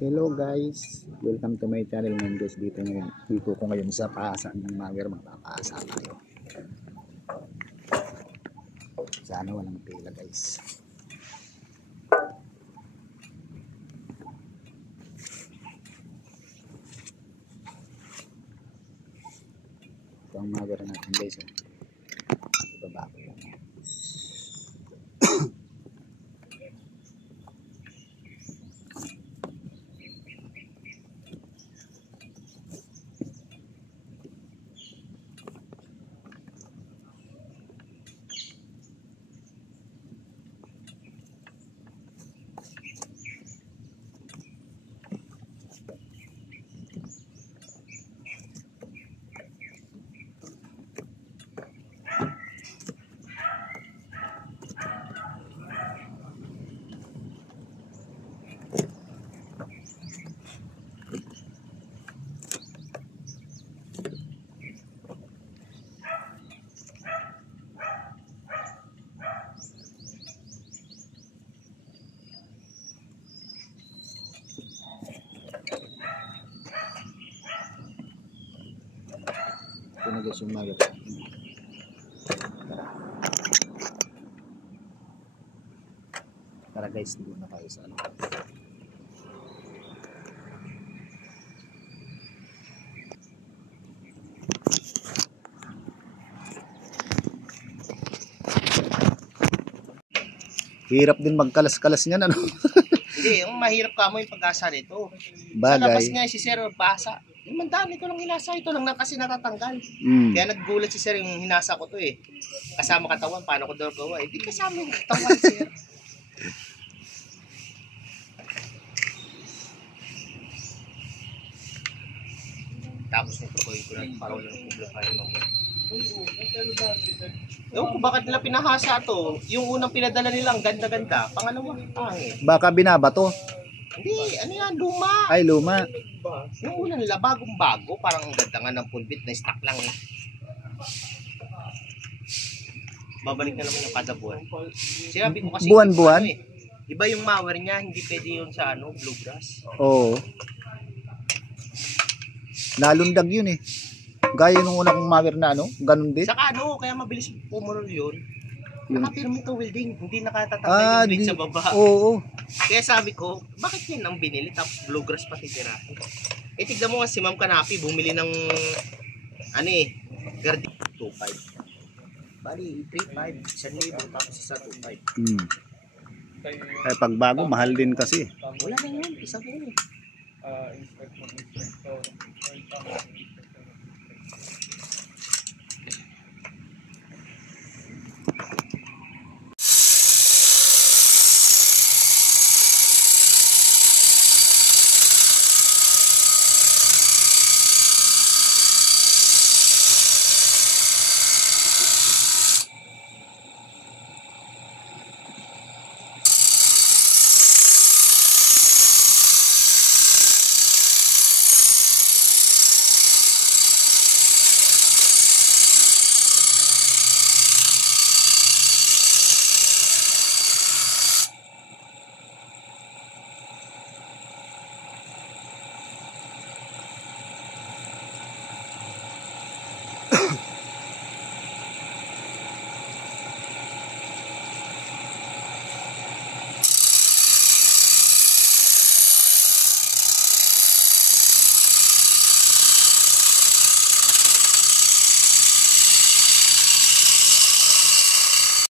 Hello guys, welcome to my channel ngayon guys. Dito ko ngayon sa paasa ng mager, magpapaasa tayo. Sana walang pila guys. Ito ang mager natin guys. Ibaba ko lang. Ito na guys yung mager. Tara guys, doon na tayo sa ano. Hirap din magkalas-kalas niyan ano. Hindi, yung mahirap ka mo yung pag-asa nito. Bagay. Sa labas nga si Sir basa. Yung mandaan, ito lang hinasa, ito lang kasi natatanggal. Kaya naggulat si Sir yung hinasa ko to eh. Kasama katawan, paano ko daw gawa? Eh, di kasama yung katawan, Sir. Tapos nagpakuhin ko na para wala ng problema kayo mamaya. Ewan ko bakit nila pinahasa to. Yung unang pinadala nila, ang ganda-ganda. Pangalawa, pangit. Baka binabato. Hindi, ano yan, luma. Ay, luma. Yung una nila, bagong-bago. Parang ang ganda nga ng pulbit na stock lang eh. Babalik na naman yung kada buwan. Sinabi ko kasi, Buwan-buwan? ano, iba yung mower niya, hindi pwede yun sa ano, bluegrass. Oo. Nalundag yun eh. Gaya nung una kong mawer na ano, ganun din. Saka ano, kaya mabilis pumulol yun. Naka-permito welding, hindi nakatatangay yung blade sa baba. Oo. Kaya sabi ko, bakit yan ang binili tapos bluegrass pati tira? Eh tignan mo nga si Ma'am Kanapi, bumili ng ano eh, Gardi 2.5. Bali, 3.5, 1,000 tapos isa 2.5. Ay pag bago, mahal din kasi. Wala na yun, isa ko yun.